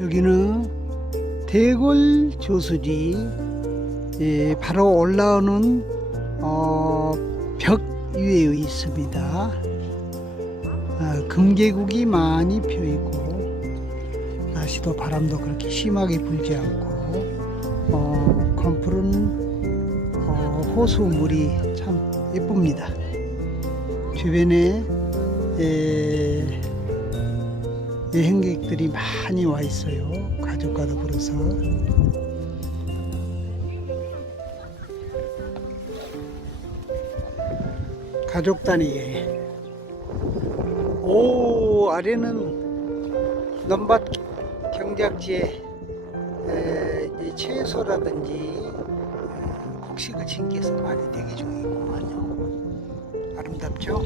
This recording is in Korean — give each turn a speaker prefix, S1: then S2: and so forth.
S1: 여기는 대골 조수지 예, 바로 올라오는 어, 벽 위에 있습니다. 아, 금계국이 많이 펴 있고 날씨도 바람도 그렇게 심하게 불지 않고 어, 건풀은 어, 호수 물이 참 예쁩니다. 주변에 에, 여행객들이 많이 와 있어요. 가족과 더불어서. 가족 단위 여행. 오, 아래는 넘밭 경작지에 에, 채소라든지 에, 곡식을 심기해서 많이 대기 중이구만요. 아름답죠?